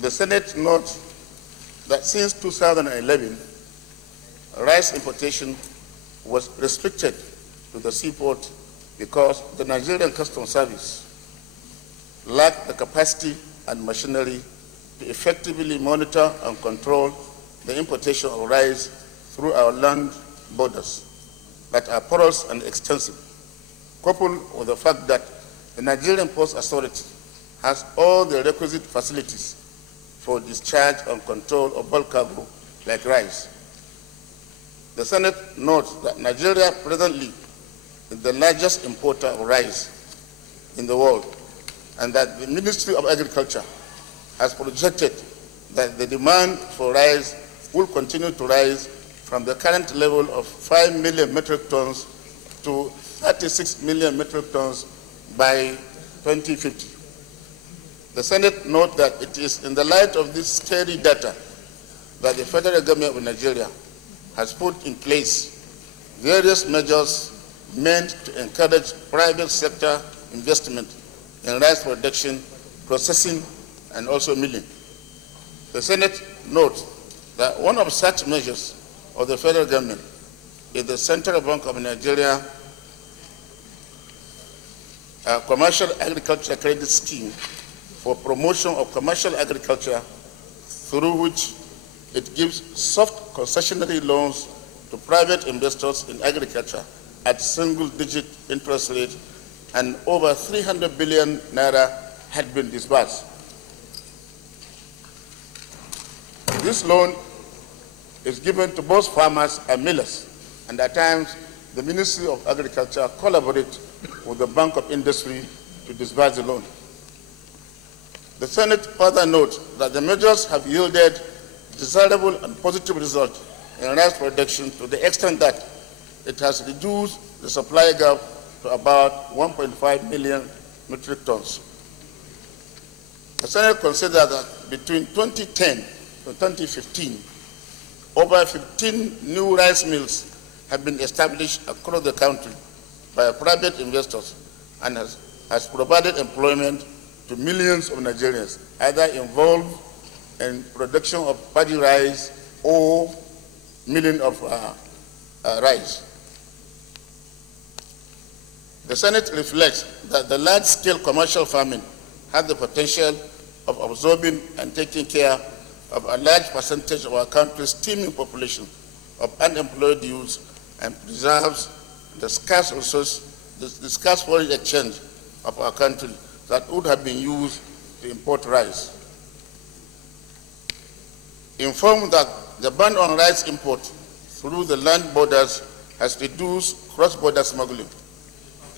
The Senate notes that since 2011, rice importation was restricted to the seaport because the Nigerian Customs Service lacked the capacity and machinery to effectively monitor and control the importation of rice through our land borders that are porous and extensive, coupled with the fact that the Nigerian Ports Authority has all the requisite facilities for discharge and control of bulk cargo like rice. The Senate notes that Nigeria presently is the largest importer of rice in the world, and that the Ministry of Agriculture has projected that the demand for rice will continue to rise from the current level of 5 million metric tons to 36 million metric tons by 2050. The Senate notes that it is in the light of this scary data that the federal government of Nigeria has put in place various measures meant to encourage private sector investment in rice production, processing, and also milling. The Senate notes that one of such measures of the federal government is the Central Bank of Nigeria Commercial Agriculture Credit Scheme for promotion of commercial agriculture, through which it gives soft concessionary loans to private investors in agriculture at single-digit interest rate, and over 300 billion naira had been disbursed. This loan is given to both farmers and millers, and at times the Ministry of Agriculture collaborates with the Bank of Industry to disburse the loan. The Senate further notes that the measures have yielded desirable and positive results in rice production to the extent that it has reduced the supply gap to about 1.5 million metric tons. The Senate considers that between 2010 to 2015, over 15 new rice mills have been established across the country by private investors and has provided employment to millions of Nigerians, either involved in production of paddy rice or milling of rice. The Senate reflects that the large-scale commercial farming has the potential of absorbing and taking care of a large percentage of our country's teeming population of unemployed youth, and preserves the scarce resource, the scarce foreign exchange of our country that would have been used to import rice. Informed that the ban on rice import through the land borders has reduced cross-border smuggling.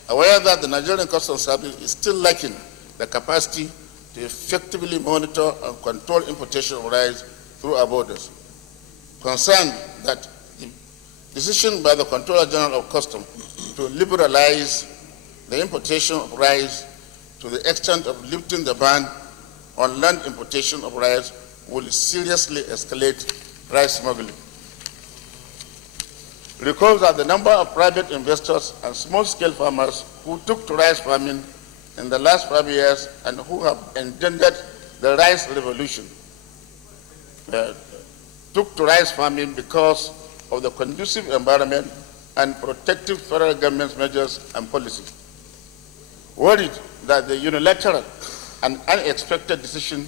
Aware that the Nigerian Customs Service is still lacking the capacity to effectively monitor and control importation of rice through our borders. Concerned that the decision by the Controller General of Customs to liberalize the importation of rice to the extent of lifting the ban on land importation of rice will seriously escalate rice smuggling. Recall that the number of private investors and small-scale farmers who took to rice farming in the last 5 years and who have engendered the rice revolution took to rice farming because of the conducive environment and protective federal government's measures and policies. Worried that the unilateral and unexpected decision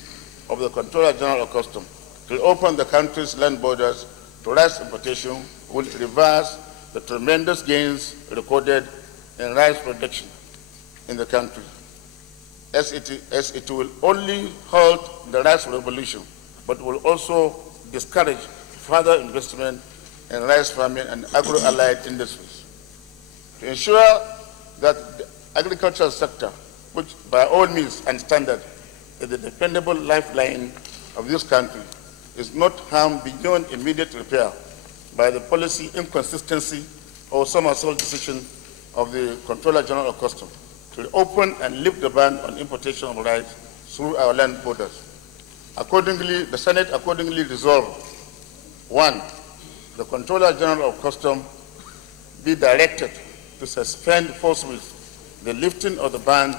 of the Controller General of Customs to open the country's land borders to rice importation will reverse the tremendous gains recorded in rice production in the country, as it will only halt the rice revolution, but will also discourage further investment in rice farming and agro-allied industries. To ensure that the agricultural sector, which by all means and standard is the dependable lifeline of this country, is not harmed beyond immediate repair by the policy inconsistency or somersault decision of the Controller General of Customs to open and lift the ban on importation of rice through our land borders. Accordingly, the Senate accordingly resolved: 1, the Controller General of Customs be directed to suspend forthwith the lifting of the ban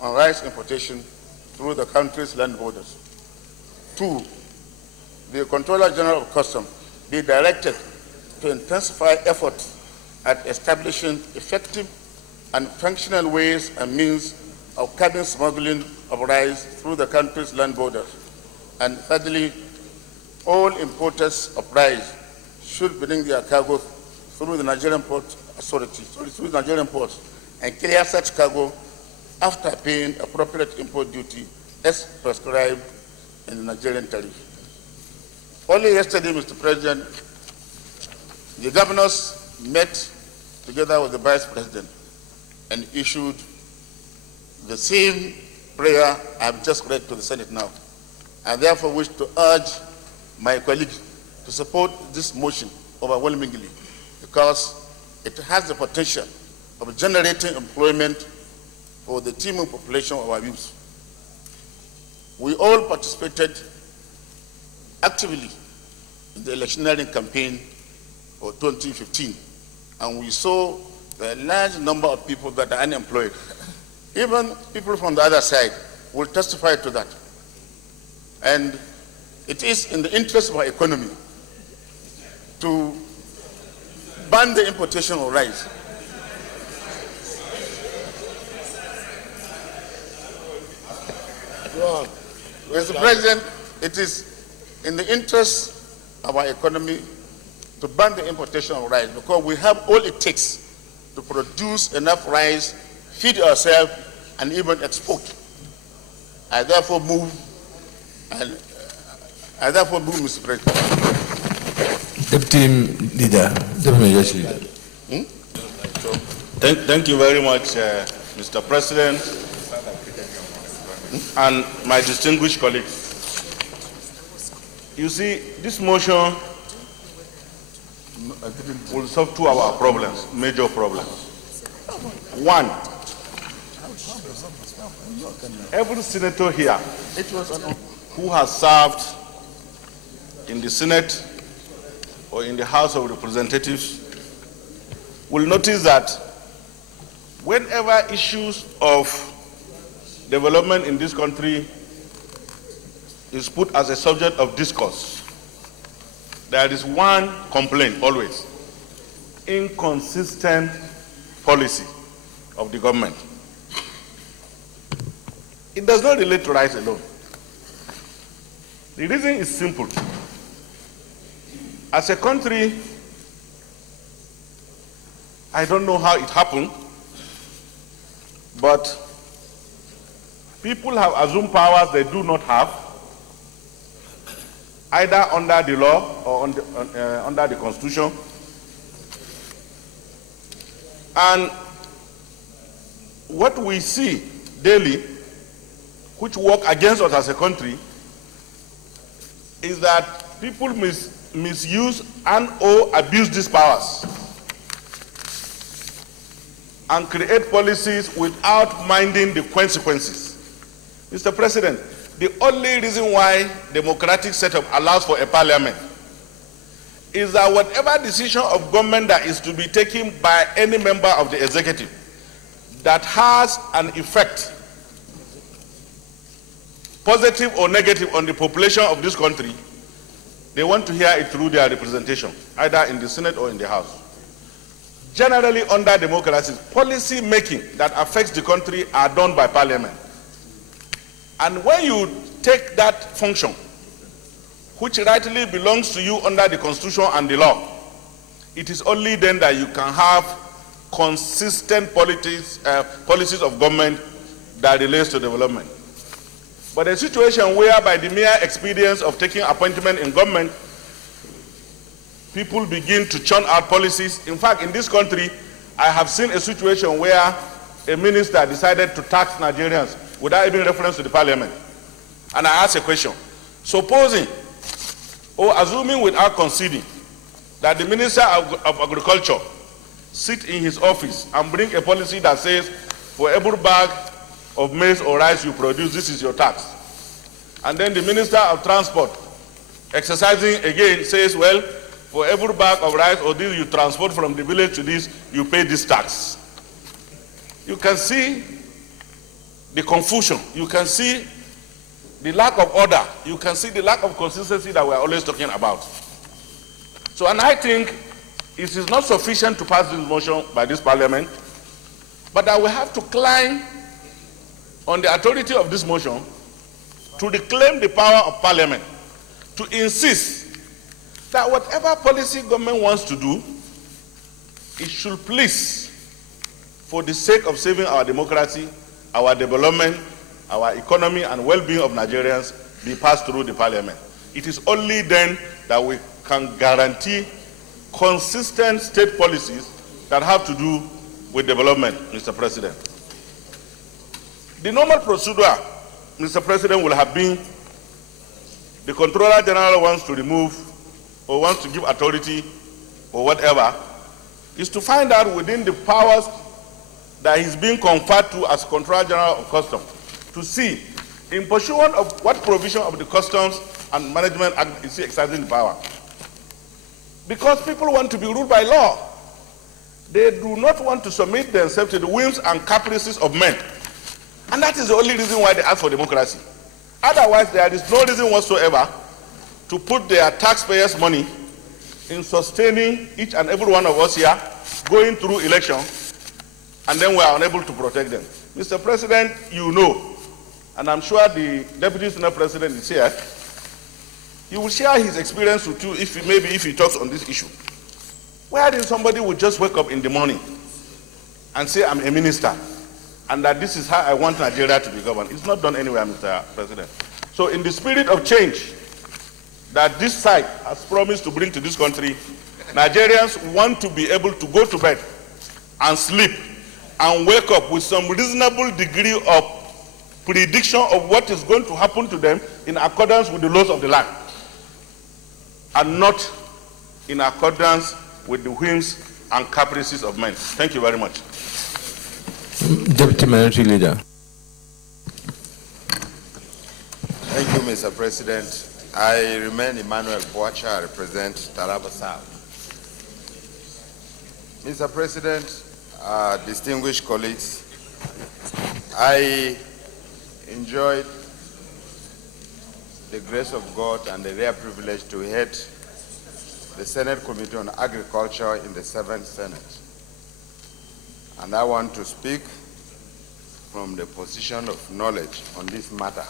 on rice importation through the country's land borders. Two, the Controller General of Customs be directed to intensify efforts at establishing effective and functional ways and means of curbing smuggling of rice through the country's land borders. And thirdly, all importers of rice should bring their cargo through the Nigerian Port Authority, through the Nigerian ports, and clear such cargo after paying appropriate import duty as prescribed in the Nigerian tariff. Only yesterday, Mr. President, the governors met together with the Vice President and issued the same prayer I've just read to the Senate now. I therefore wish to urge my colleagues to support this motion overwhelmingly because it has the potential of generating employment for the teeming population of our youth. We all participated actively in the electioneering campaign for 2015, and we saw a large number of people that are unemployed. Even people from the other side will testify to that. And it is in the interest of our economy to ban the importation of rice. Mr. President, it is in the interest of our economy to ban the importation of rice because we have all it takes to produce enough rice, feed ourselves, and even export. I therefore move, Mr. President. Deputy Leader, Deputy Majority Leader. Thank you very much, Mr. President, and my distinguished colleagues. You see, this motion will solve two of our problems, major problems. One, every senator here who has served in the Senate or in the House of Representatives will notice that whenever issues of development in this country is put as a subject of discourse, there is one complaint always: inconsistent policy of the government. It does not relate to rice alone. The reason is simple. As a country, I don't know how it happened, but people have assumed powers they do not have, either under the law or under the Constitution. And what we see daily, which work against us as a country, is that people misuse and or abuse these powers and create policies without minding the consequences. Mr. President, the only reason why democratic setup allows for a parliament is that whatever decision of government that is to be taken by any member of the executive that has an effect, positive or negative, on the population of this country, they want to hear it through their representation, either in the Senate or in the House. Generally, under democracies, policy making that affects the country are done by parliament. And when you take that function, which rightly belongs to you under the Constitution and the law, it is only then that you can have consistent policies of government that relates to development. But a situation where by the mere experience of taking appointment in government, people begin to churn out policies. In fact, in this country, I have seen a situation where a minister decided to tax Nigerians without even reference to the parliament. And I ask a question: supposing, or assuming without conceding, that the Minister of Agriculture sit in his office and bring a policy that says, for every bag of maize or rice you produce, this is your tax. And then the Minister of Transport, exercising again, says, well, for every bag of rice or this you transport from the village to this, you pay this tax. You can see the confusion. You can see the lack of order. You can see the lack of consistency that we're always talking about. So, and I think it is not sufficient to pass this motion by this parliament, but that we have to climb on the authority of this motion to reclaim the power of parliament, to insist that whatever policy government wants to do, it should please, for the sake of saving our democracy, our development, our economy and well-being of Nigerians, be passed through the parliament. It is only then that we can guarantee consistent state policies that have to do with development, Mr. President. The normal procedure, Mr. President, will have been the Controller General wants to remove or wants to give authority or whatever, is to find out within the powers that he's being conferred to as Controller General of Customs, to see in pursuant of what provision of the Customs and Management Act is he exercising the power. Because people want to be ruled by law. They do not want to submit themselves to the whims and caprices of men. And that is the only reason why they ask for democracy. Otherwise, there is no reason whatsoever to put their taxpayers' money in sustaining each and every one of us here, going through election, and then we are unable to protect them. Mr. President, you know, and I'm sure the Deputy Senate President is here, he will share his experience with you if he talks on this issue. Wherein somebody would just wake up in the morning and say, I'm a minister, and that this is how I want Nigeria to be governed. It's not done anywhere, Mr. President. So in the spirit of change that this side has promised to bring to this country, Nigerians want to be able to go to bed and sleep and wake up with some reasonable degree of prediction of what is going to happen to them in accordance with the laws of the land, and not in accordance with the whims and caprices of men. Thank you very much. Deputy Minority Leader. Thank you, Mr. President. I remain Emmanuel Boacha. I represent Taraba South. Mr. President, distinguished colleagues, I enjoyed the grace of God and the rare privilege to head the Senate Committee on Agriculture in the 7th Senate. And I want to speak from the position of knowledge on this matter.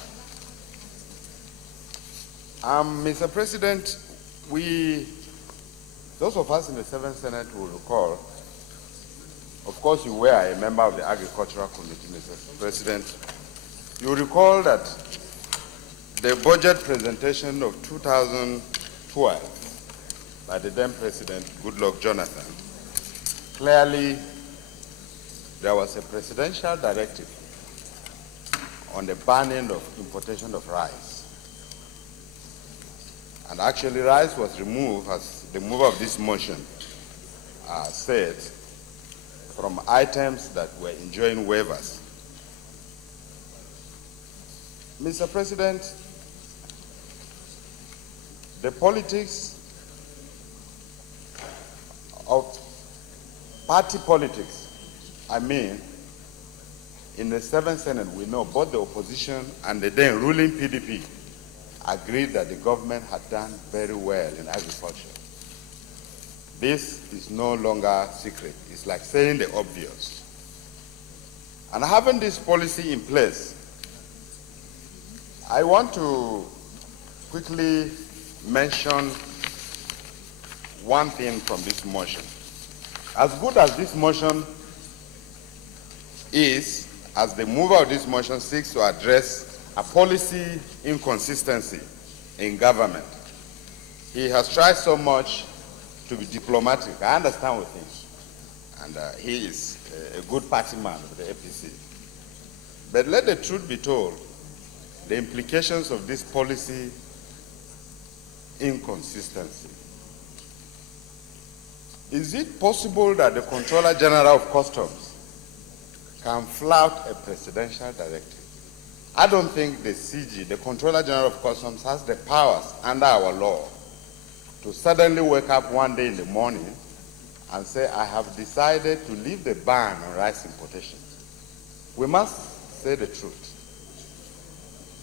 Mr. President, those of us in the 7th Senate will recall, of course you were a member of the Agricultural Committee, Mr. President. You recall that the budget presentation of 2012 by the then President, Goodluck Jonathan, clearly there was a presidential directive on the banning of importation of rice. And actually rice was removed, as the mover of this motion said, from items that were enjoying waivers. Mr. President, the politics of party politics, in the 7th Senate, we know both the opposition and the then ruling PDP agreed that the government had done very well in agriculture. This is no longer secret. It's like saying the obvious. And having this policy in place, I want to quickly mention one thing from this motion. As good as this motion is, as the mover of this motion seeks to address a policy inconsistency in government, he has tried so much to be diplomatic. I understand with him, and he is a good party man of the APC. But let the truth be told, the implications of this policy inconsistency. Is it possible that the Controller General of Customs can flout a presidential directive? I don't think the CG, the Controller General of Customs, has the powers under our law to suddenly wake up one day in the morning and say, I have decided to leave the ban on rice importation. We must say the truth.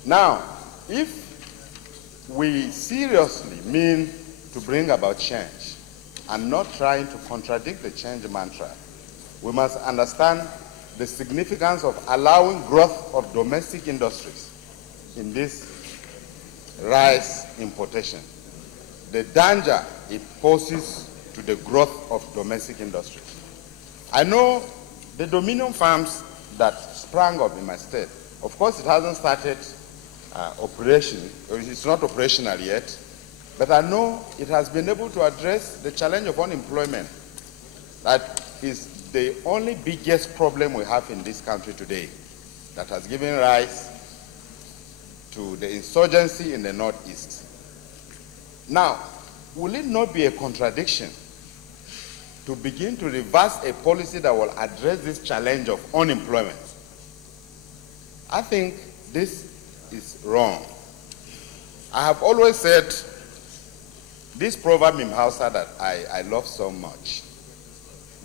Now, if we seriously mean to bring about change and not trying to contradict the change mantra, we must understand the significance of allowing growth of domestic industries in this rice importation, the danger it poses to the growth of domestic industries. I know the Dominion farms that sprang up in my state, of course it hasn't started operation, or it's not operational yet, but I know it has been able to address the challenge of unemployment. That is the only biggest problem we have in this country today, that has given rise to the insurgency in the Northeast. Now, will it not be a contradiction to begin to reverse a policy that will address this challenge of unemployment? I think this is wrong. I have always said this proverb in Hausa that I love so much,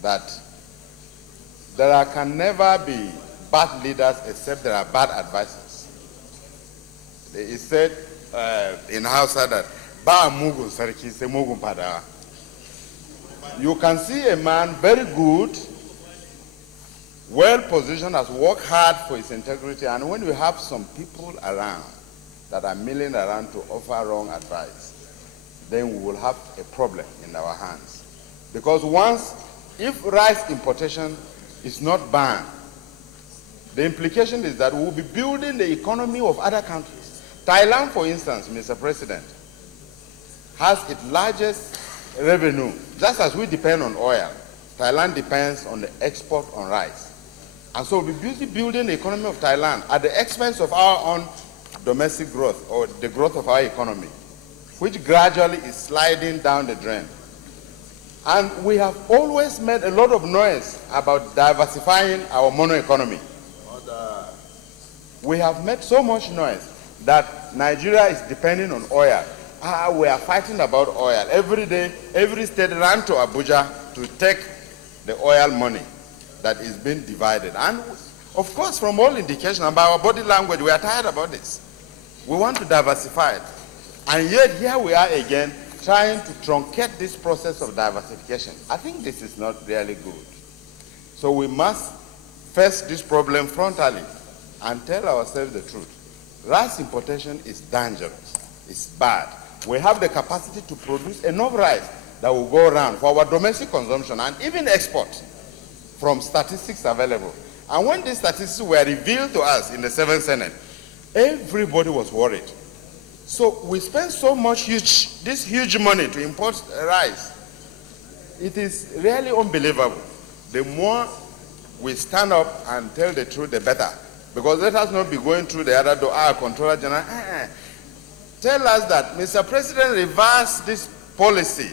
that there can never be bad leaders except there are bad advisors. It said in Hausa that ba mugun sarki se mugun pada. You can see a man very good, well positioned, has worked hard for his integrity, and when you have some people around that are milling around to offer wrong advice, then we will have a problem in our hands. Because if rice importation is not banned, the implication is that we will be building the economy of other countries. Thailand, for instance, Mr. President, has its largest revenue. Just as we depend on oil, Thailand depends on the export on rice. And so we'll be busy building the economy of Thailand at the expense of our own domestic growth, or the growth of our economy, which gradually is sliding down the drain. And we have always made a lot of noise about diversifying our mono economy. We have made so much noise that Nigeria is depending on oil. We are fighting about oil. Every day, every state ran to Abuja to take the oil money that is being divided. And of course, from all indication about our body language, we are tired about this. We want to diversify it. And yet here we are again trying to truncate this process of diversification. I think this is not really good. So we must face this problem frontally and tell ourselves the truth. Rice importation is dangerous. It's bad. We have the capacity to produce enough rice that will go around for our domestic consumption and even export from statistics available. And when these statistics were revealed to us in the 7th Senate, everybody was worried. So we spend so much this huge money to import rice. It is really unbelievable. The more we stand up and tell the truth, the better. Because let us not be going through the other door, our Controller General. Tell us that Mr. President reversed this policy,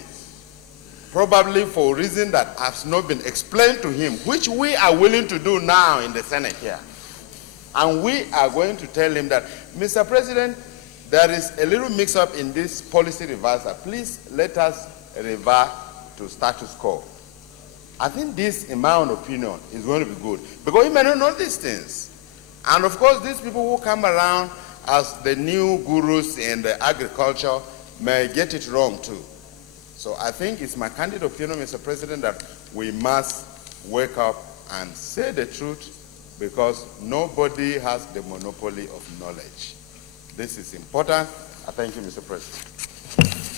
probably for a reason that has not been explained to him, which we are willing to do now in the Senate here. And we are going to tell him that, Mr. President, there is a little mix-up in this policy reversal. Please let us revert to status quo. I think this, in my own opinion, is going to be good. Because you may not know these things. And of course, these people who come around as the new gurus in the agriculture may get it wrong too. So I think it's my candid opinion, Mr. President, that we must wake up and say the truth, because nobody has the monopoly of knowledge. This is important. I thank you, Mr. President.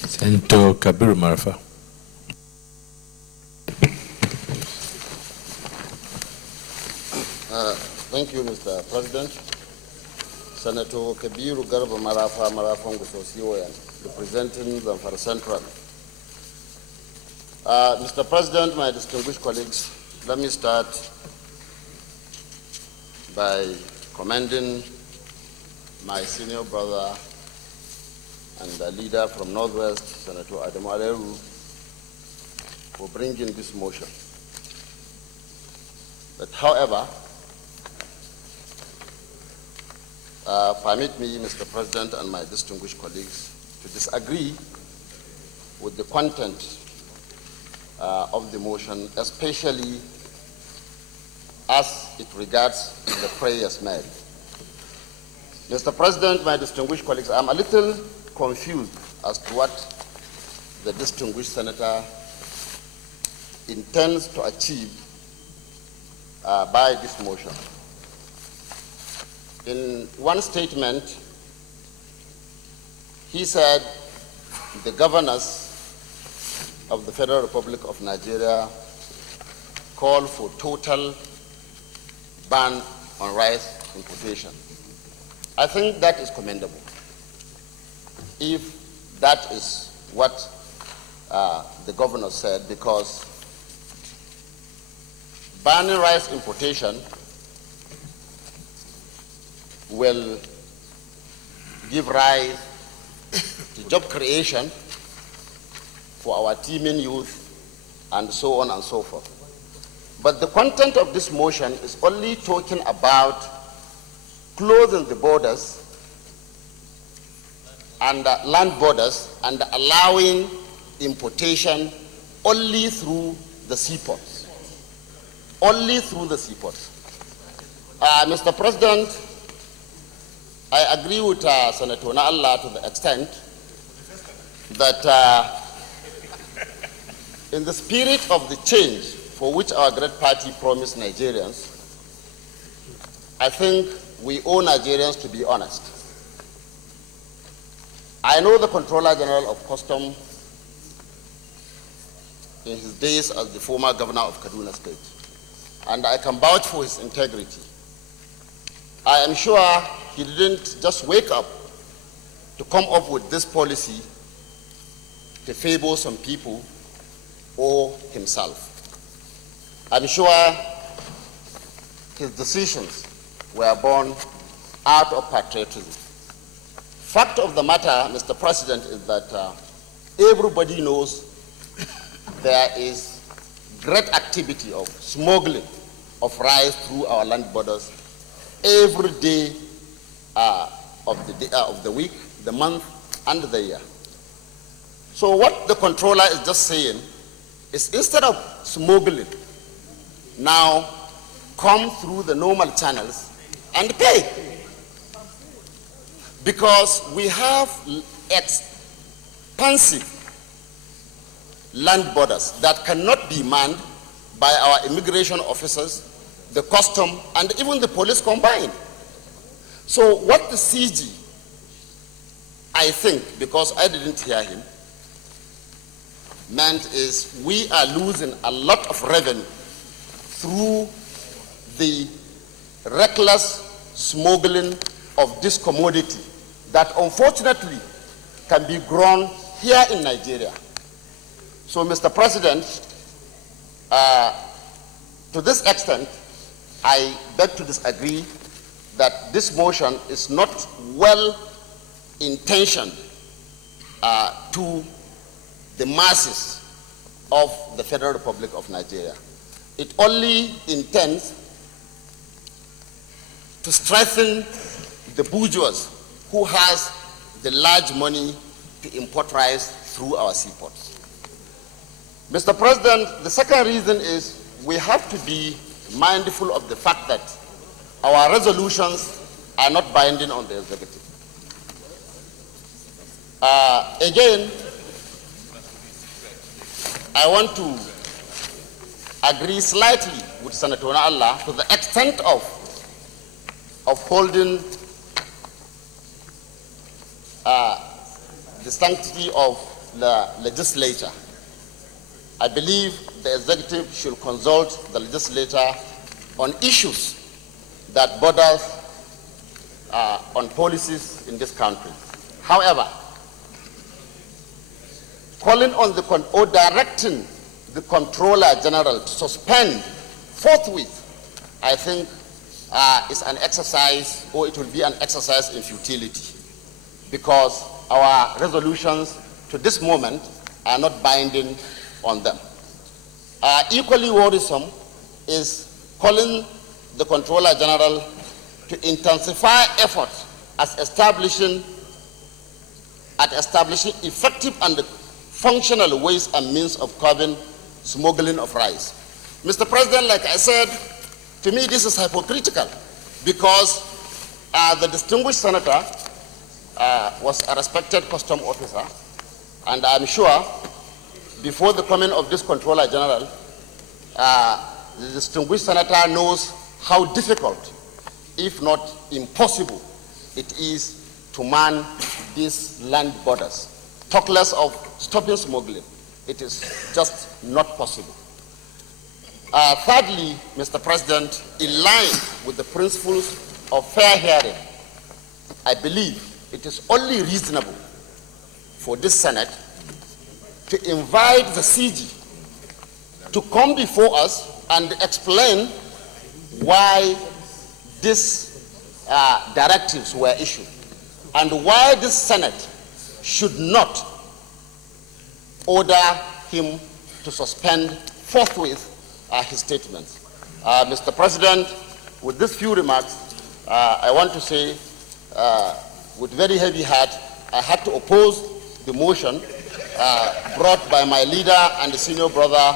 Senator Kabiru Marafa. Thank you, Mr. President. Senator Kabiru Garba Marafa Marafongo Sosiwoyan, representing Zamfara Central. Mr. President, my distinguished colleagues, let me start by commending my senior brother and the leader from Northwest, Senator Adamu Aleru, for bringing this motion. But however, permit me, Mr. President, and my distinguished colleagues, to disagree with the content of the motion, especially as it regards the prayers made. Mr. President, my distinguished colleagues, I'm a little confused as to what the distinguished senator intends to achieve by this motion. In one statement, he said the governors of the Federal Republic of Nigeria call for total ban on rice importation. I think that is commendable. If that is what the governor said, because banning rice importation will give rise to job creation for our teeming youth and so on and so forth. But the content of this motion is only talking about closing the borders and land borders and allowing importation only through the seaports. Only through the seaports. Mr. President, I agree with Senator Na'Allah to the extent that in the spirit of the change for which our great party promised Nigerians, I think we owe Nigerians to be honest. I know the Controller General of Customs in his days as the former governor of Kaduna State, and I can vouch for his integrity. I am sure he didn't just wake up to come up with this policy to favor some people or himself. I'm sure his decisions were born out of patriotism. Fact of the matter, Mr. President, is that everybody knows there is great activity of smuggling of rice through our land borders every day of the week, the month, and the year. So what the controller is just saying is, instead of smuggling, now come through the normal channels and pay. Because we have expansive land borders that cannot be manned by our immigration officers, the custom, and even the police combined. So what the CG, I think, because I didn't hear him, meant is we are losing a lot of revenue through the reckless smuggling of this commodity that unfortunately can be grown here in Nigeria. So, Mr. President, to this extent, I beg to disagree that this motion is not well intentioned to the masses of the Federal Republic of Nigeria. It only intends to strengthen the bourgeois who has the large money to import rice through our seaports. Mr. President, the second reason is we have to be mindful of the fact that our resolutions are not binding on the executive. Again, I want to agree slightly with Senator Allah to the extent of holding the sanctity of the legislature. I believe the executive should consult the legislature on issues that border on policies in this country. However, calling on or directing the Controller General to suspend forthwith, I think is an exercise, or it will be an exercise in futility, because our resolutions to this moment are not binding on them. Equally worrisome is calling the Controller General to intensify efforts at establishing effective and functional ways and means of curbing smuggling of rice. Mr. President, like I said, to me this is hypocritical, because The distinguished senator was a respected custom officer, and I'm sure before the coming of this Controller General, the distinguished senator knows how difficult, if not impossible, it is to man these land borders. Talk less of stopping smuggling. It is just not possible. Thirdly, Mr. President, in line with the principles of fair hearing, I believe it is only reasonable for this Senate to invite the CG to come before us and explain why these directives were issued and why this Senate should not order him to suspend forthwith his statements. Mr. President, with these few remarks, I want to say with very heavy heart, I had to oppose the motion brought by my leader and the senior brother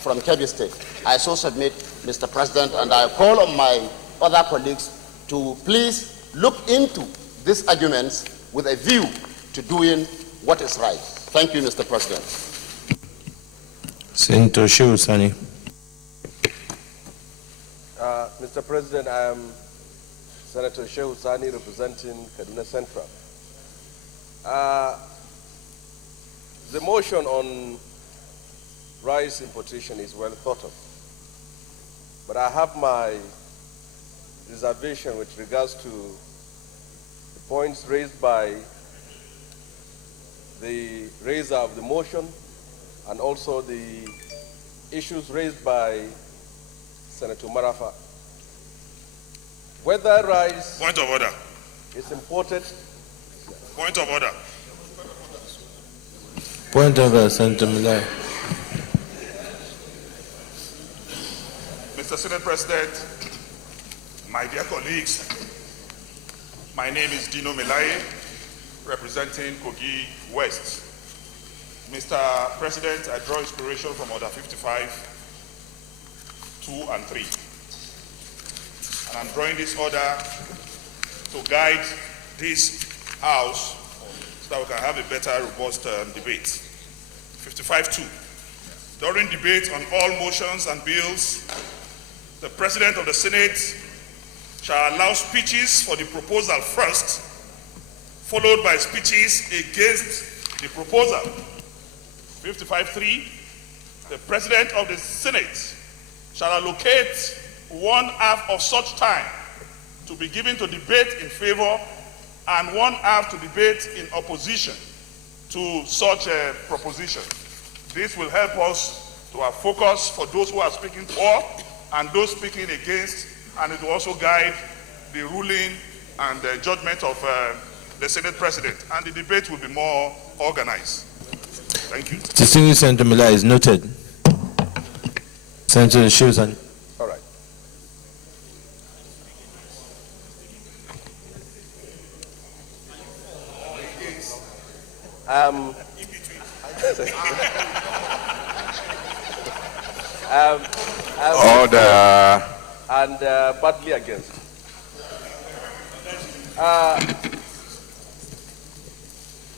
from Kebbi State. I so submit, Mr. President, and I call on my other colleagues to please look into these arguments with a view to doing what is right. Thank you, Mr. President. Senator Shehu Sani. Mr. President, I am Senator Shehu Sani representing Kaduna Central. The motion on rice importation is well thought of, but I have my reservation with regards to the points raised by the raiser of the motion and also the issues raised by Senator Marafa. Whether rice Point of order. is imported, Point of order. Point of order, Senator Milai. Mr. Senate President, my dear colleagues, my name is Dino Melaye, representing Kogi West. Mr. President, I draw inspiration from Order 55, 2 and 3. And I'm drawing this order to guide this House so that we can have a better, robust debate. 55-2. During debate on all motions and bills, the President of the Senate shall allow speeches for the proposal first, followed by speeches against the proposal. 55-3, the President of the Senate shall allocate 1/2 of such time to be given to debate in favor and 1/2 to debate in opposition to such a proposition. This will help us to have focus for those who are speaking for and those speaking against, and it will also guide the ruling and the judgment of the Senate President, and the debate will be more organized. Thank you. Distinguished Senator Milai is noted. Senator Shehu Sani. all right. Order. And partly against.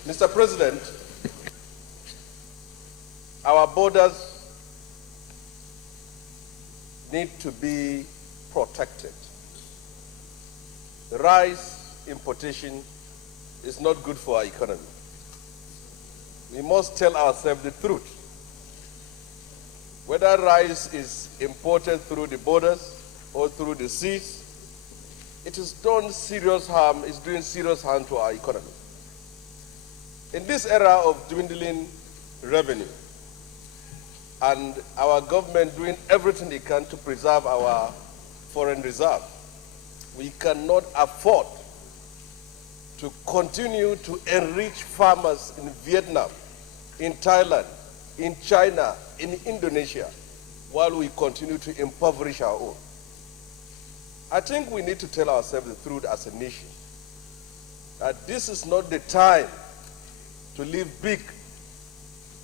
Mr. President, our borders need to be protected. The rice importation is not good for our economy. We must tell ourselves the truth. Whether rice is imported through the borders or through the seas, it is done serious harm, it's doing serious harm to our economy. In this era of dwindling revenue and our government doing everything they can to preserve our foreign reserve, we cannot afford to continue to enrich farmers in Vietnam, in Thailand, in China, in Indonesia, while we continue to impoverish our own. I think we need to tell ourselves the truth as a nation, that this is not the time to live big.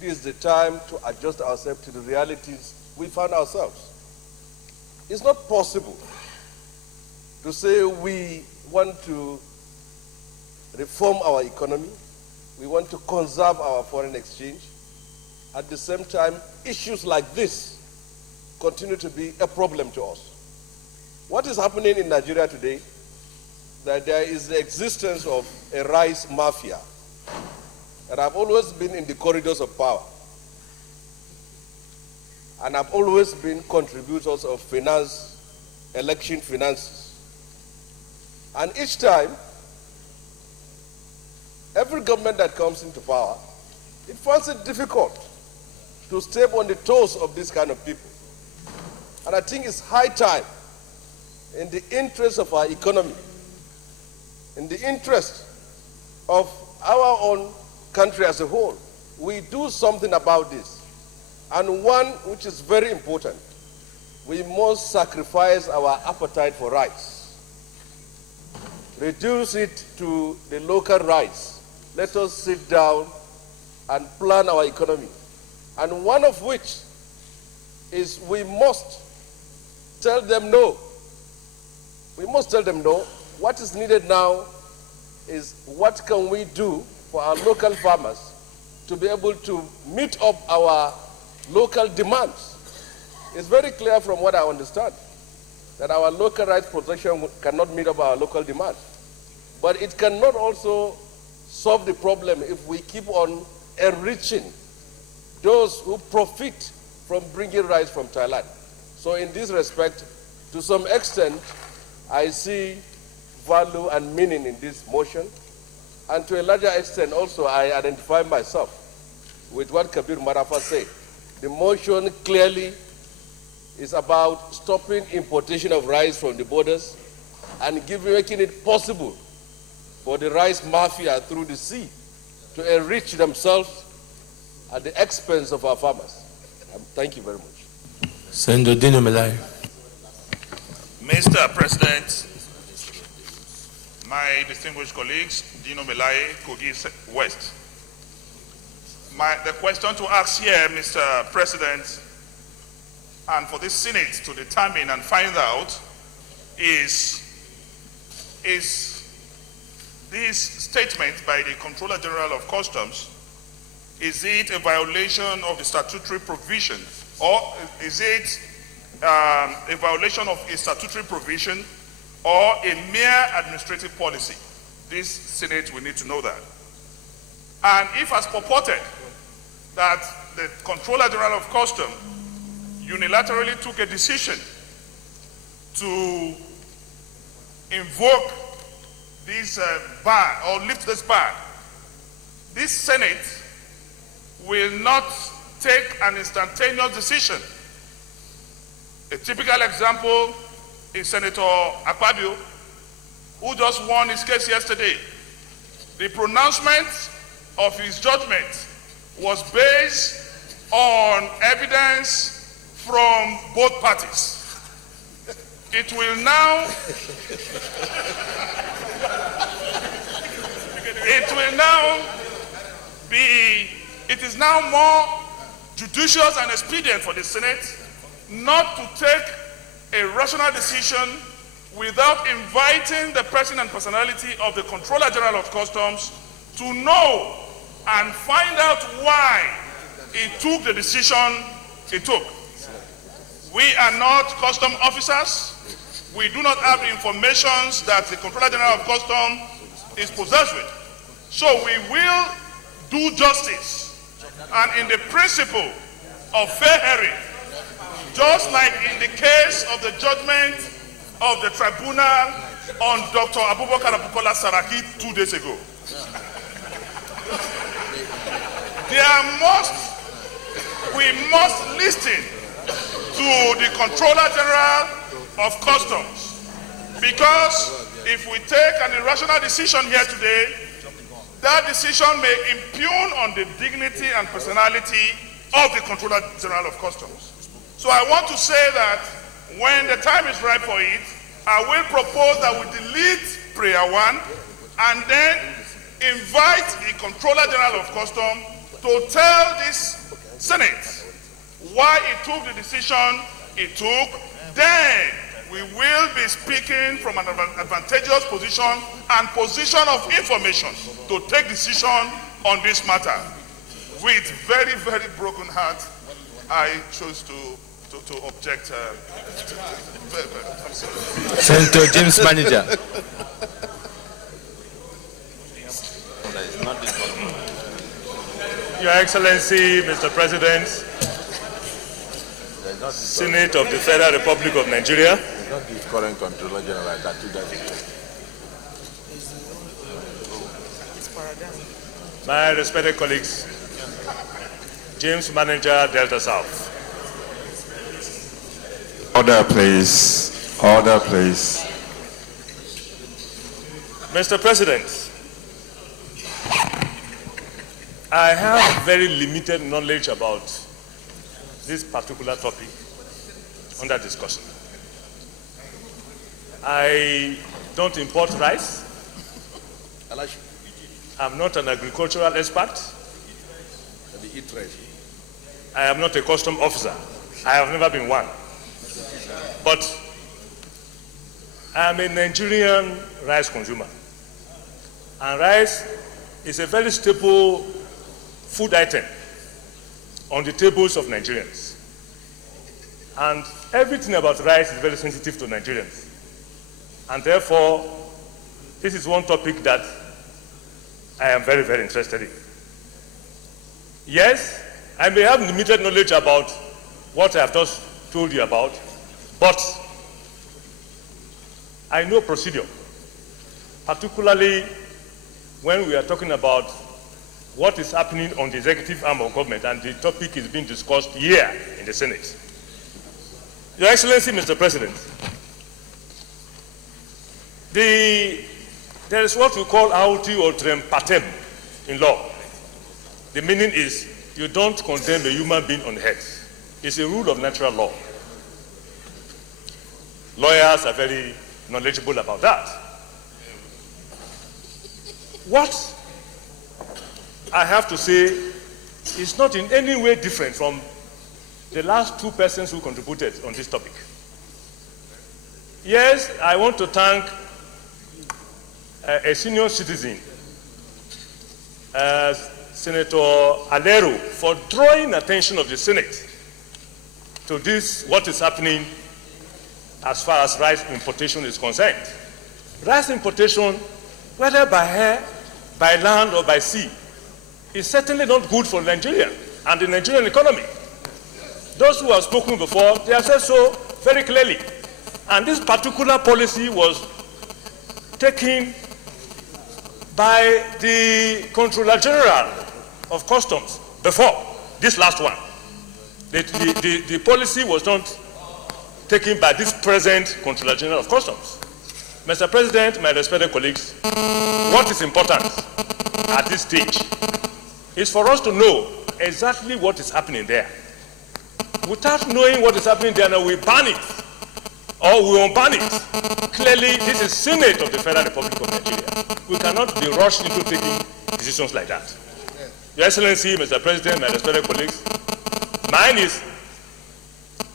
This is the time to adjust ourselves to the realities we find ourselves. It's not possible to say we want to reform our economy. We want to conserve our foreign exchange. At the same time, issues like this continue to be a problem to us. What is happening in Nigeria today, that there is the existence of a rice mafia that have always been in the corridors of power and have always been contributors of finance, election finances. And each time, every government that comes into power, it finds it difficult to step on the toes of this kind of people. And I think it's high time, in the interest of our economy, in the interest of our own country as a whole, we do something about this. And one which is very important, we must sacrifice our appetite for rice. Reduce it to the local rice. Let us sit down and plan our economy. And one of which is we must tell them no. We must tell them no. What is needed now is what can we do for our local farmers to be able to meet up our local demands. It's very clear from what I understand that our local rights protection cannot meet up our local demands. But it cannot also solve the problem if we keep on enriching those who profit from bringing rice from Thailand. So in this respect, to some extent, I see value and meaning in this motion. And to a larger extent also, I identify myself with what Kabir Marafa said. The motion clearly is about stopping importation of rice from the borders and making it possible for the rice mafia through the sea to enrich themselves at the expense of our farmers. Thank you very much. Senator Dino Malai. Mr. President, my distinguished colleagues, Dino Melai, Kogi West. The question to ask here, Mr. President, and for this Senate to determine and find out is this statement by the Comptroller General of Customs, is it a violation of the statutory provision, or is it a violation of a statutory provision or a mere administrative policy? This Senate will need to know that. And if as purported that the Comptroller General of Customs unilaterally took a decision to invoke this ban or lift this ban, this Senate will not take an instantaneous decision. A typical example is Senator Akpabio, who just won his case yesterday. The pronouncement of his judgment was based on evidence from both parties. It will now it is now more judicious and expedient for the Senate not to take a rational decision without inviting the person and personality of the Comptroller General of Customs to know and find out why he took the decision he took. We are not custom officers. We do not have the information that the Comptroller General of Customs is possessed with. So we will do justice. And in the principle of fair hearing, just like in the case of the judgment of the tribunal on Dr. Abubakar Abukola Saraki 2 days ago, we must listen to the Comptroller General of Customs, because if we take an irrational decision here today, that decision may impugn on the dignity and personality of the Comptroller General of Customs. So I want to say that when the time is right for it, I will propose that we delete prayer 1 and then invite the Comptroller General of Customs to tell this Senate why he took the decision he took. Then we will be speaking from an advantageous position and position of information to take decision on this matter. With very, very broken heart, I chose to object. I'm sorry. Senator James Manager. Your Excellency, Mr. President, Senate of the Federal Republic of Nigeria, Current Controller General that my respected colleagues, James Manager, Delta South. Order, please. Order, please. Mr. President, I have very limited knowledge about this particular topic under discussion. I don't import rice. I'm not an agricultural expert. I am not a custom officer. I have never been one. But I'm a Nigerian rice consumer. And rice is a very staple food item on the tables of Nigerians. And everything about rice is very sensitive to Nigerians. And therefore, this is one topic that I am very, very interested in. Yes, I may have limited knowledge about what I have just told you about, but I know procedure, particularly when we are talking about what is happening on the executive arm of government, and the topic is being discussed here in the Senate. Your Excellency, Mr. President, there is what we call auti ultrem partem in law. The meaning is you don't condemn a human being on head. It's a rule of natural law. Lawyers are very knowledgeable about that. What I have to say is not in any way different from the last two persons who contributed on this topic. Yes, I want to thank a senior citizen, Senator Alero, for drawing attention of the Senate to this, what is happening as far as rice importation is concerned. Rice importation, whether by air, by land, or by sea, is certainly not good for Nigeria and the Nigerian economy. Those who have spoken before, they have said so very clearly. And this particular policy was taken by the Controller General of Customs before this last one. The policy was not taken by this present Controller General of Customs. Mr. President, my respected colleagues, what is important at this stage is for us to know exactly what is happening there. Without knowing what is happening there, now we ban it or we unban it. Clearly, this is Senate of the Federal Republic of Nigeria. We cannot be rushed into taking decisions like that. Your Excellency, Mr. President, my respected colleagues, mine is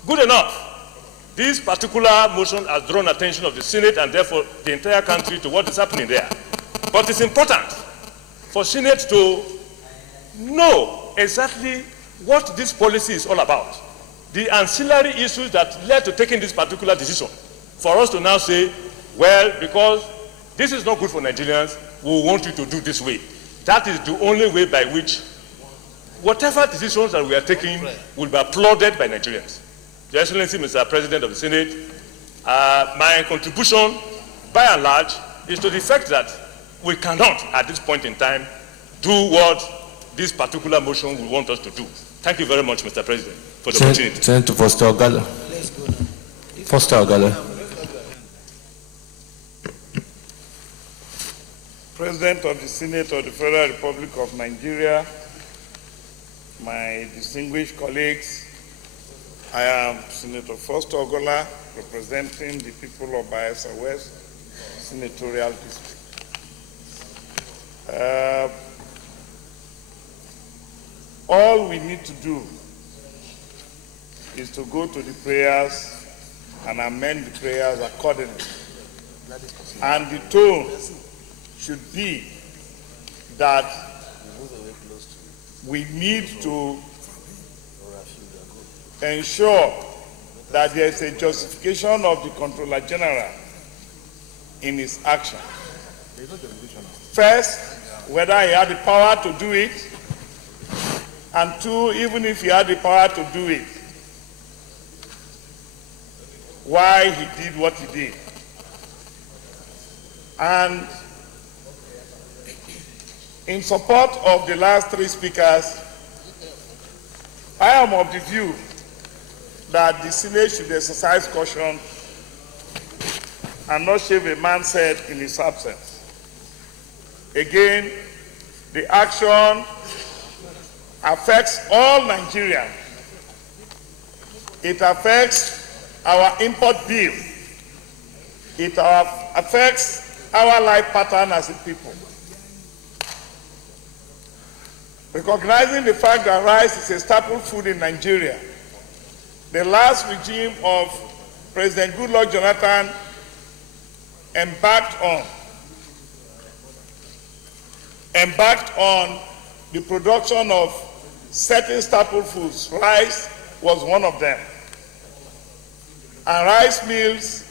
good enough. This particular motion has drawn attention of the Senate and therefore the entire country to what is happening there. But it's important for Senate to know exactly what this policy is all about. The ancillary issues that led to taking this particular decision. For us to now say, well, because this is not good for Nigerians, we want you to do this way. That is the only way by which whatever decisions that we are taking will be applauded by Nigerians. Your Excellency, Mr. President of the Senate, my contribution, by and large, is to the fact that we cannot, at this point in time, do what this particular motion will want us to do. Thank you very much, Mr. President, for the opportunity. Senator Foster Ogala. Foster Ogala. President of the Senate of the Federal Republic of Nigeria, my distinguished colleagues, I am Senator Foster Ogala, representing the people of Bayelsa West Senatorial District. All we need to do is to go to the prayers and amend the prayers accordingly. And the tone should be that we need to ensure that there is a justification of the Controller General in his action. First, whether he had the power to do it, and two, even if he had the power to do it, why he did what he did. And in support of the last three speakers, I am of the view that the Senate should exercise caution and not shave a man's head in his absence. Again, the action affects all Nigerians. It affects our import bill. It affects our life pattern as a people. Recognizing the fact that rice is a staple food in Nigeria, the last regime of President Goodluck Jonathan embarked on the production of certain staple foods. Rice was one of them. And rice mills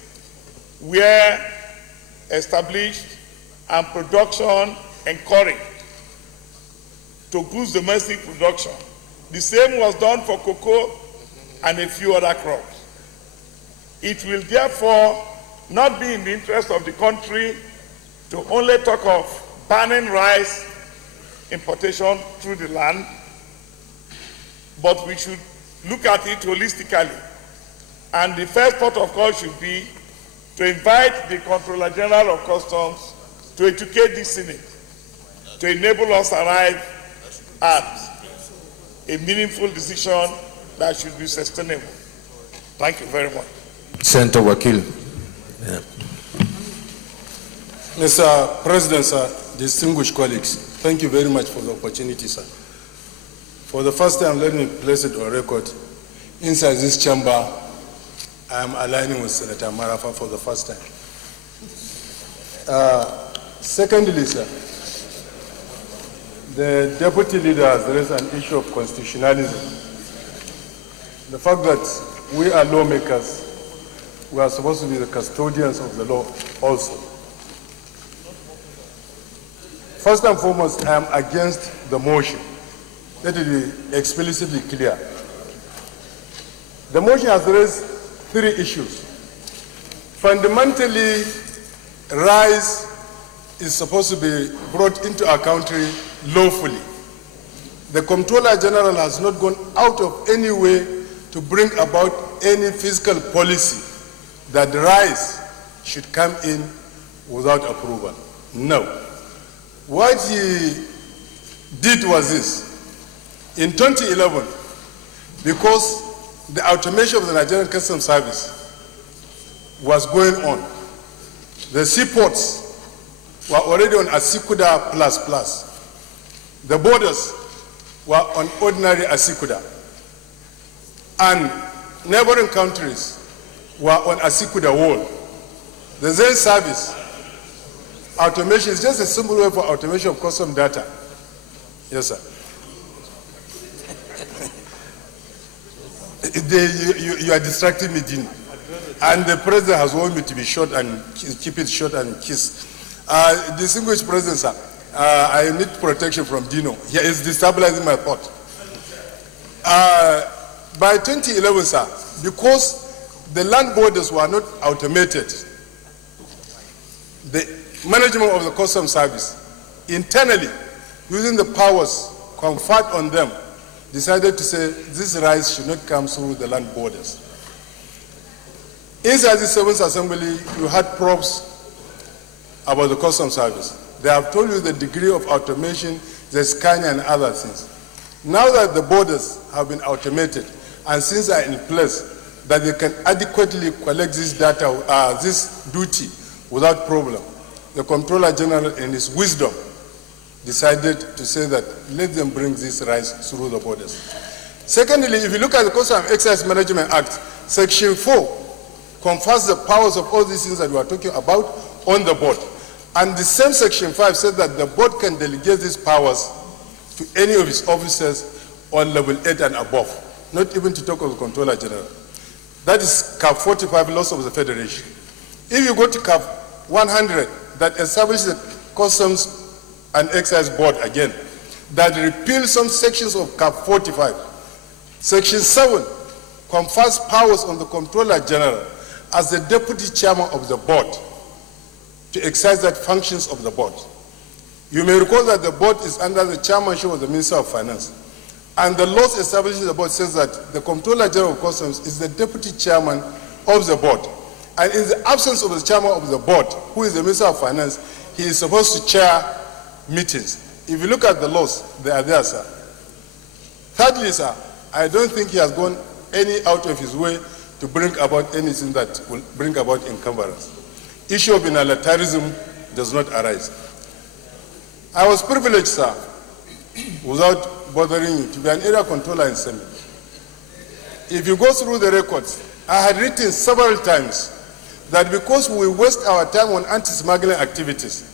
were established and production encouraged to boost domestic production. The same was done for cocoa and a few other crops. It will therefore not be in the interest of the country to only talk of banning rice importation through the land, but we should look at it holistically. And the first port of call should be to invite the Controller General of Customs to educate the Senate, to enable us to arrive at a meaningful decision that should be sustainable. Thank you very much. Senator Wakil. Yeah. Mr. President, sir, distinguished colleagues, thank you very much for the opportunity, sir. For the first time, let me place it on record. Inside this chamber, I am aligning with Senator Marafa for the first time. Secondly, sir, the deputy leader has raised an issue of constitutionalism. The fact that we are lawmakers, we are supposed to be the custodians of the law also. First and foremost, I am against the motion. Let it be explicitly clear. The motion has raised three issues. Fundamentally, rice is supposed to be brought into our country lawfully. The Comptroller General has not gone out of any way to bring about any fiscal policy that rice should come in without approval. No. What he did was this. In 2011, because the automation of the Nigerian Customs Service was going on, the seaports were already on Asikuda plus. The borders were on ordinary Asikuda. And neighboring countries were on Asikuda wall. The Zen service, automation is just a simple way for automation of custom data. Yes, sir. You are distracting me, Dino. And the president has warned me to be short and keep it short and kiss. Distinguished President, sir, I need protection from Dino. He is destabilizing my thought. By 2011, sir, because the land borders were not automated, the management of the customs service internally, using the powers conferred on them, decided to say this rice should not come through the land borders. Inside the 7th Assembly, you had probes about the customs service. They have told you the degree of automation, the scanning and other things. Now that the borders have been automated and things are in place, that they can adequately collect this data, this duty without problem, the Comptroller General in his wisdom decided to say that let them bring this rice through the borders. Secondly, if you look at the Customs and Excise Management Act, Section 4 confers the powers of all these things that we are talking about on the board. And the same Section 5 said that the board can delegate these powers to any of its officers on level 8 and above, not even to talk of the Comptroller General. That is Cap 45, laws of the Federation. If you go to Cap 100, that establishes the Customs and Excise Board again, that repeals some sections of Cap 45. Section 7 confers powers on the Comptroller General as the Deputy Chairman of the board to exercise that functions of the board. You may recall that the board is under the chairmanship of the Minister of Finance. And the laws establishing the board says that the Comptroller General of Customs is the Deputy Chairman of the board. And in the absence of the Chairman of the board, who is the Minister of Finance, he is supposed to chair meetings. If you look at the laws, they are there, sir. Thirdly, sir, I don't think he has gone any out of his way to bring about anything that will bring about encumbrance. Issue of unilateralism does not arise. I was privileged, sir, without bothering you, to be an area controller in Senate. If you go through the records, I had written several times that because we waste our time on anti-smuggling activities,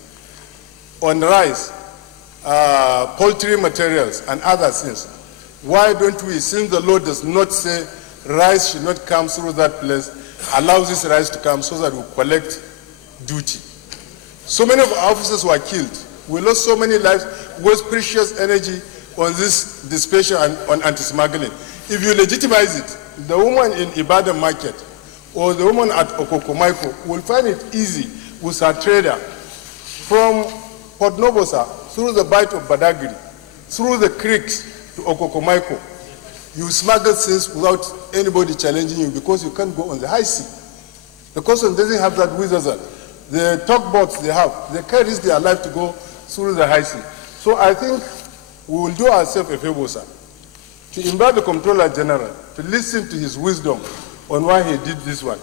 on rice, poultry materials, and other things, why don't we, since the law does not say rice should not come through that place, allow this rice to come so that we collect duty? So many of our officers were killed. We lost so many lives, waste precious energy on this dissipation and on anti-smuggling. If you legitimize it, the woman in Ibadan market or the woman at Okokomaiko will find it easy with her trader from Port Novo, sir, through the bight of Badagry, through the creeks to Okokomaiko. You smuggle things without anybody challenging you because you can't go on the high sea. The customs doesn't have that wizard. The tugboats they have, they can't risk their life to go through the high sea. So I think we will do ourselves a favor, sir, to invite the Comptroller General to listen to his wisdom on why he did this one.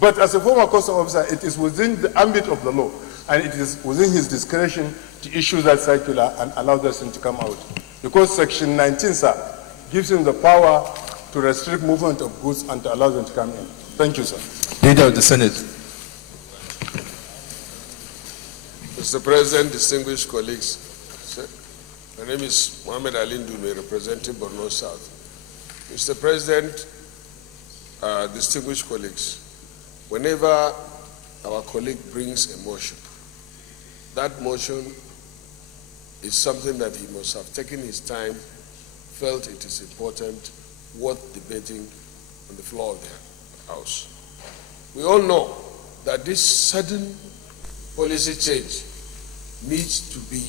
But as a former customs officer, it is within the ambit of the law, and it is within his discretion to issue that circular and allow that thing to come out. Because Section 19, sir, gives him the power to restrict movement of goods and to allow them to come in. Thank you, sir. Leader of the Senate. Mr. President, distinguished colleagues, my name is Mohammed Ali Ndume, representing Borno South. Mr. President, distinguished colleagues, whenever our colleague brings a motion, that motion is something that he must have taken his time, felt it is important, worth debating on the floor of the House. We all know that this sudden policy change needs to be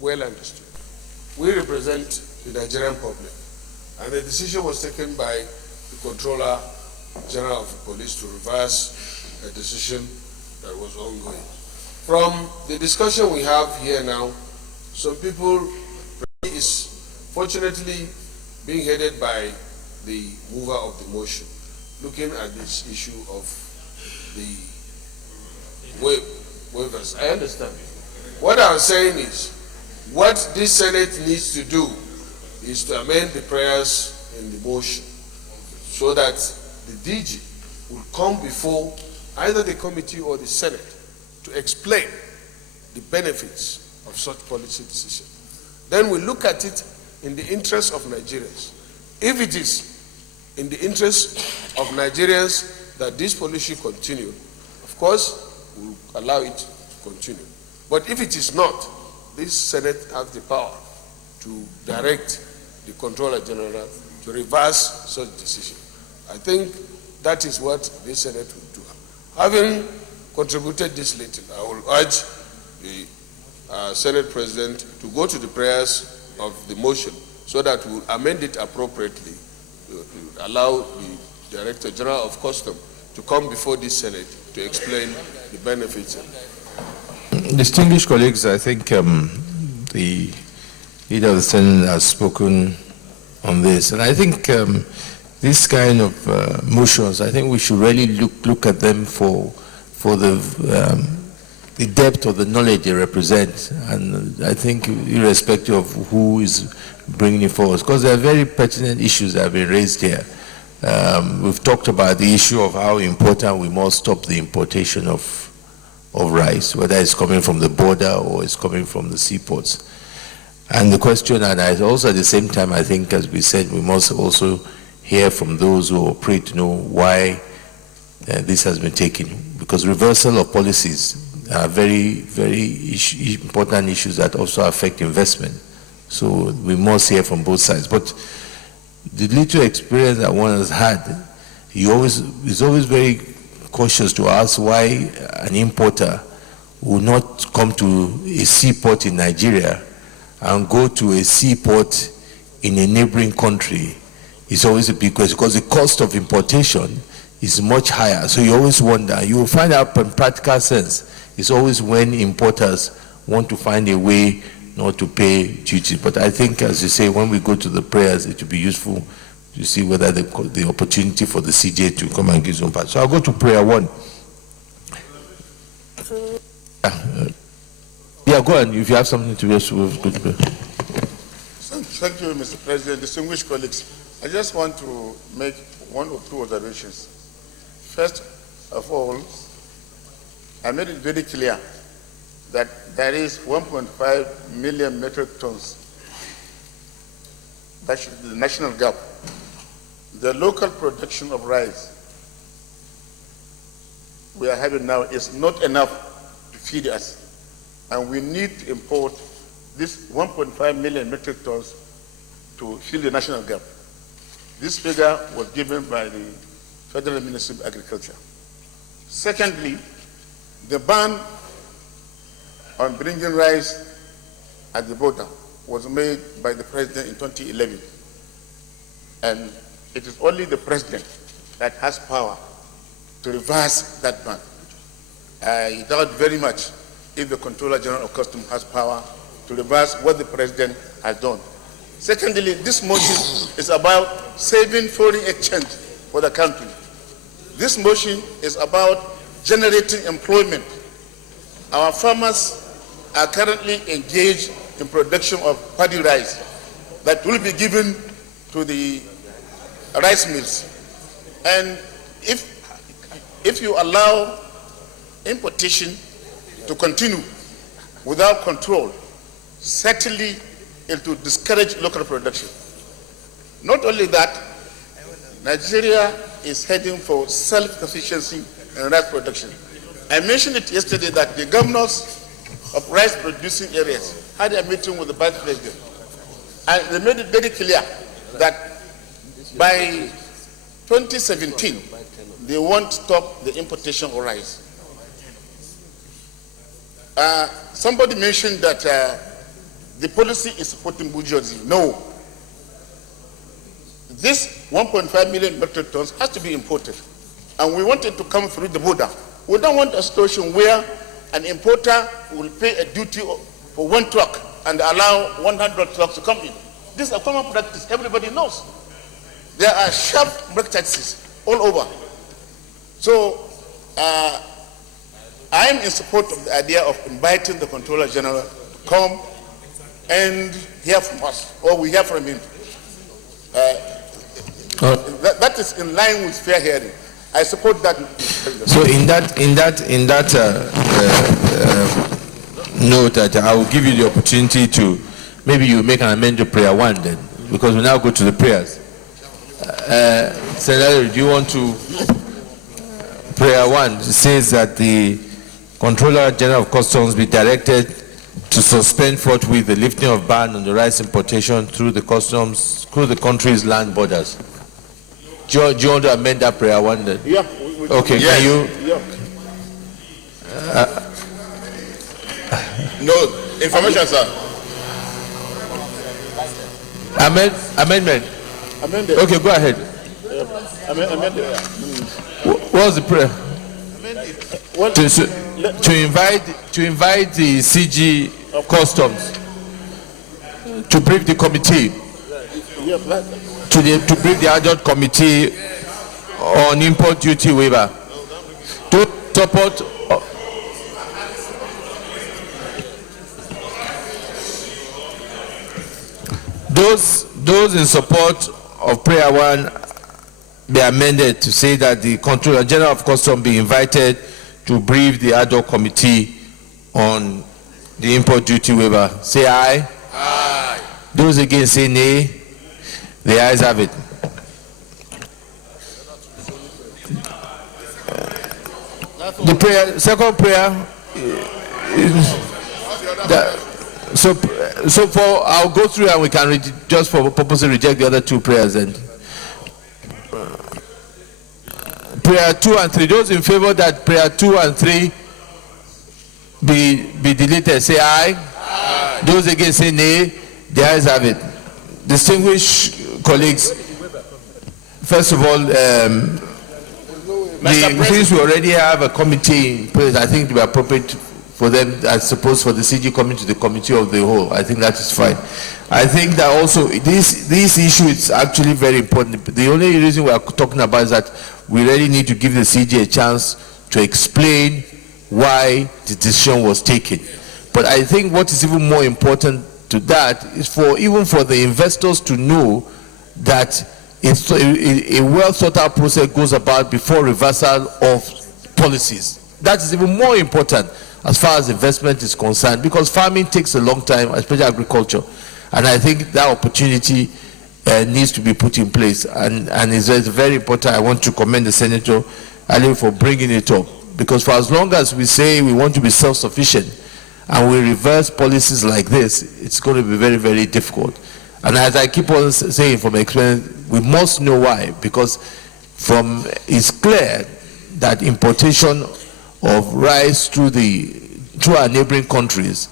well understood. We represent the Nigerian public, and the decision was taken by the Comptroller General of the Police to reverse a decision that was ongoing. From the discussion we have here now, some people is fortunately being headed by the mover of the motion, looking at this issue of the waivers. I understand. What I was saying is, what this Senate needs to do is to amend the prayers in the motion so that the DG will come before either the committee or the Senate to explain the benefits of such policy decision. Then we look at it in the interest of Nigerians. If it is in the interest of Nigerians that this policy continue, of course, we'll allow it to continue. But if it is not, this Senate has the power to direct the Comptroller General to reverse such decision. I think that is what this Senate will do. Having contributed this little, I will urge the Senate President to go to the prayers of the motion so that we will amend it appropriately to allow the Director General of Customs to come before this Senate to explain the benefits. Distinguished colleagues, I think the Leader of the Senate has spoken on this, and I think this kind of motions, I think we should really look at them for the depth of the knowledge they represent, and I think irrespective of who is bringing it forward, because there are very pertinent issues that have been raised here. We've talked about the issue of how important we must stop the importation of rice, whether it's coming from the border or it's coming from the seaports. And the question, and also at the same time, I think, as we said, we must also hear from those who operate to know why this has been taken. Because reversal of policies are very, very important issues that also affect investment. So we must hear from both sides. But the little experience that one has had, is always very cautious to ask why an importer will not come to a seaport in Nigeria and go to a seaport in a neighboring country. It's always a big question because the cost of importation is much higher. So you always wonder, you will find out in practical sense, it's always when importers want to find a way not to pay duty. But I think, as you say, when we go to the prayers, it will be useful to see whether the opportunity for the CJ to come and give some part. So I'll go to prayer one. Yeah, go on. If you have something to ask, we'll go to prayer. Thank you, Mr. President. Distinguished colleagues, I just want to make one or two observations. First of all, I made it very clear that there is 1.5 million metric tons. That's the national gap. The local production of rice we are having now is not enough to feed us. And we need to import this 1.5 million metric tons to fill the national gap. This figure was given by the Federal Ministry of Agriculture. Secondly, the ban on bringing rice at the border was made by the President in 2011. And it is only the President that has power to reverse that ban. I doubt very much if the Controller General of Customs has power to reverse what the President has done. Secondly, this motion is about saving foreign exchange for the country. This motion is about generating employment. Our farmers are currently engaged in production of paddy rice that will be given to the rice mills. And if you allow importation to continue without control, certainly it will discourage local production. Not only that, Nigeria is heading for self-sufficiency in rice production. I mentioned it yesterday that the governors of rice-producing areas had a meeting with the Vice President, and they made it very clear that by 2017, they want to stop the importation of rice. Somebody mentioned that the policy is supporting bourgeoisie. No. This 1.5 million metric tons has to be imported, and we want it to come through the border. We don't want a situation where an importer will pay a duty for one truck and allow 100 trucks to come in. This is a common practice. Everybody knows. There are sharp practices all over. So I am in support of the idea of inviting the Controller General to come and hear from us, or we hear from him. That is in line with fair hearing. I support that. So in that note, that I will give you the opportunity to, maybe you make an amendment to prayer one then, because we now go to the prayers. Senator, do you want to? Prayer one says that the Controller General of Customs be directed to suspend forthwith the lifting of ban on the rice importation through the customs, through the country's land borders. Do you want to amend that prayer one then? Yeah. Okay, yes. Can you? Yeah. No, information, sir. Amendment. Amended. Okay, go ahead. Amended. What's the prayer? To invite the CG Customs to brief the committee, to brief the adjourned committee on import duty waiver, to support those in support of prayer one. be amended to say that the Controller General of Customs be invited to brief the ad hoc committee on the import duty waiver. Say aye. Aye. Those against say nay. The ayes have it. The prayer, second prayer is that, so for I'll go through and we can just for purpose reject the other two prayers and prayer 2 and 3. Those in favor that prayer 2 and 3 be deleted, say aye. Aye. Those against say nay. The ayes have it. Distinguished colleagues, first of all, since we already have a committee in place, I think it would be appropriate for them, I suppose, for the CG coming to the committee of the whole. I think that is fine. I think that also this issue is actually very important. The only reason we are talking about is that we really need to give the CG a chance to explain why the decision was taken. But I think what is even more important to that is for even for the investors to know that it's a well thought out process goes about before reversal of policies. That is even more important as far as investment is concerned, because farming takes a long time, especially agriculture. And I think that opportunity needs to be put in place. And it's very important. I want to commend the Senator Ali for bringing it up. Because for as long as we say we want to be self-sufficient and we reverse policies like this, it's going to be very, very difficult. And as I keep on saying from experience, we must know why. Because it's clear that importation of rice through our neighboring countries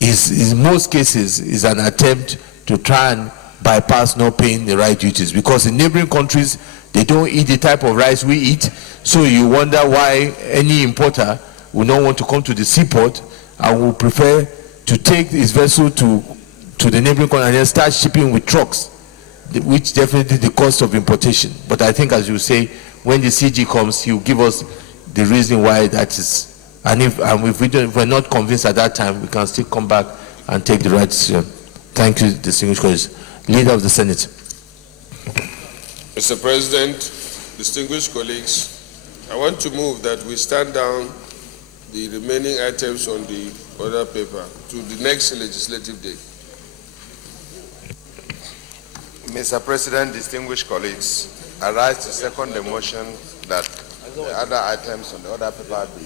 is in most cases is an attempt to try and bypass not paying the right duties, because in neighboring countries they don't eat the type of rice we eat, so you wonder why any importer will not want to come to the seaport and will prefer to take his vessel to the neighboring country and then start shipping with trucks, which definitely the cost of importation. But I think, as you say, when the CG comes, he will give us the reason why that is. And if we're not convinced at that time, we can still come back and take the right decision. Thank you, distinguished colleagues. Leader of the Senate. Mr. President, distinguished colleagues, I want to move that we stand down the remaining items on the order paper to the next legislative day. Mr. President, distinguished colleagues, I rise to second the motion that the other items on the order paper be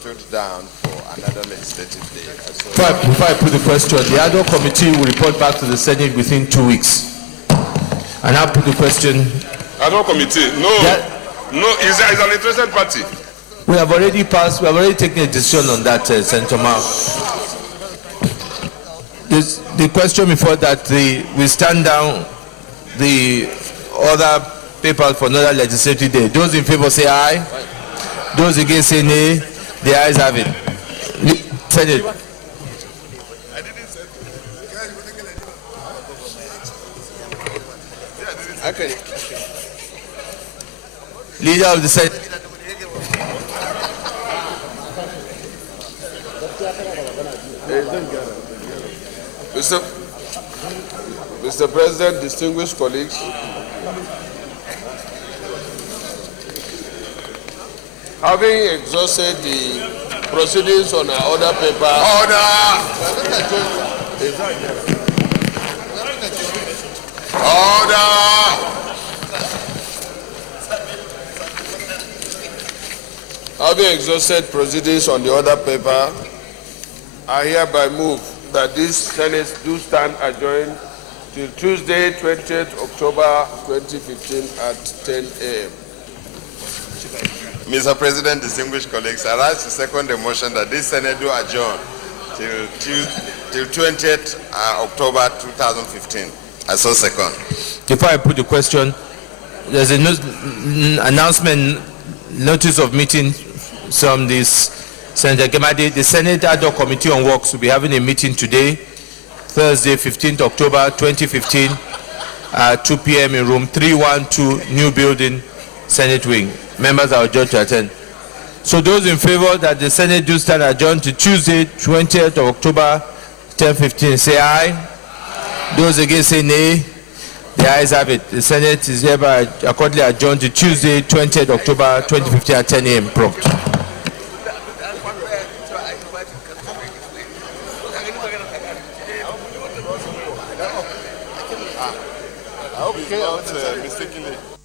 stood down for another legislative day. Before I put the question, the ad hoc committee will report back to the Senate within 2 weeks. And I'll put the question. Ad hoc committee? No. It's an interested party. We have already taken a decision on that, Senator Mao. The question before that, we stand down the other papers for another legislative day. Those in favor say aye. Those against say nay. The ayes have it. Senate. Okay. Leader of the Senate. Mr. President, distinguished colleagues, having exhausted the proceedings on our order paper. Having exhausted proceedings on the order paper, I hereby move that this Senate do stand adjourned till Tuesday, 20th October 2015 at 10 a.m. Mr. President, distinguished colleagues, I rise to second the motion that this Senate do adjourn till 20th October 2015. I so second. Before I put the question, there's an announcement, notice of meeting from this Senator Gemade. The Senate ad hoc committee on works will be having a meeting today, Thursday, 15th October 2015, at 2 p.m. in room 312, new building, Senate wing. Members are adjourned to attend. So those in favor that the Senate do stand adjourned to Tuesday, 20th of October, 10:15, say aye. Those against say nay. The ayes have it. The Senate is hereby accordingly adjourned to Tuesday, 20th October 2015 at 10 a.m. prompt. I hope it's not mistakenly.